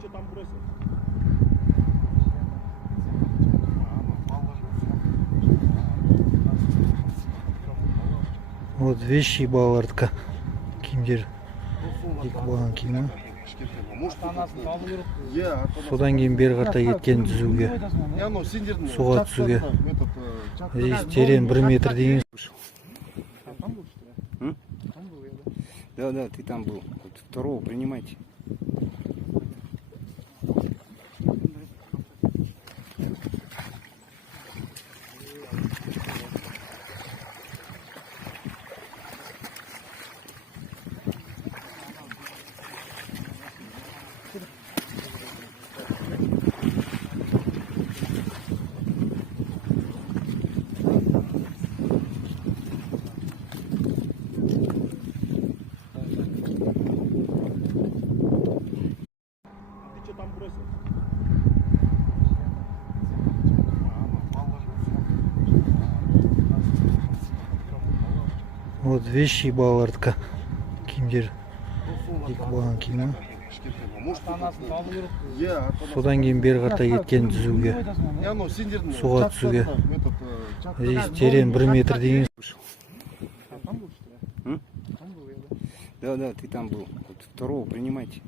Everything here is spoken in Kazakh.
что там бросил? Вот вещи балардка. Кимдер екі баланы киімі. Содан кейін бері қарата кеткен түзуге. Суға түсуге. Здесь терен 1 метр деген. Да, ты там был. Вот второго принимайте. Ты что там бросил? Вот вещи балардка. Кимдер екі баланы киімі. Содан кейін бері қарата кеткен түзуге. Суға түсуге. Здесь терен 1 метр деген. Да, ты там был. Вот второго принимайте.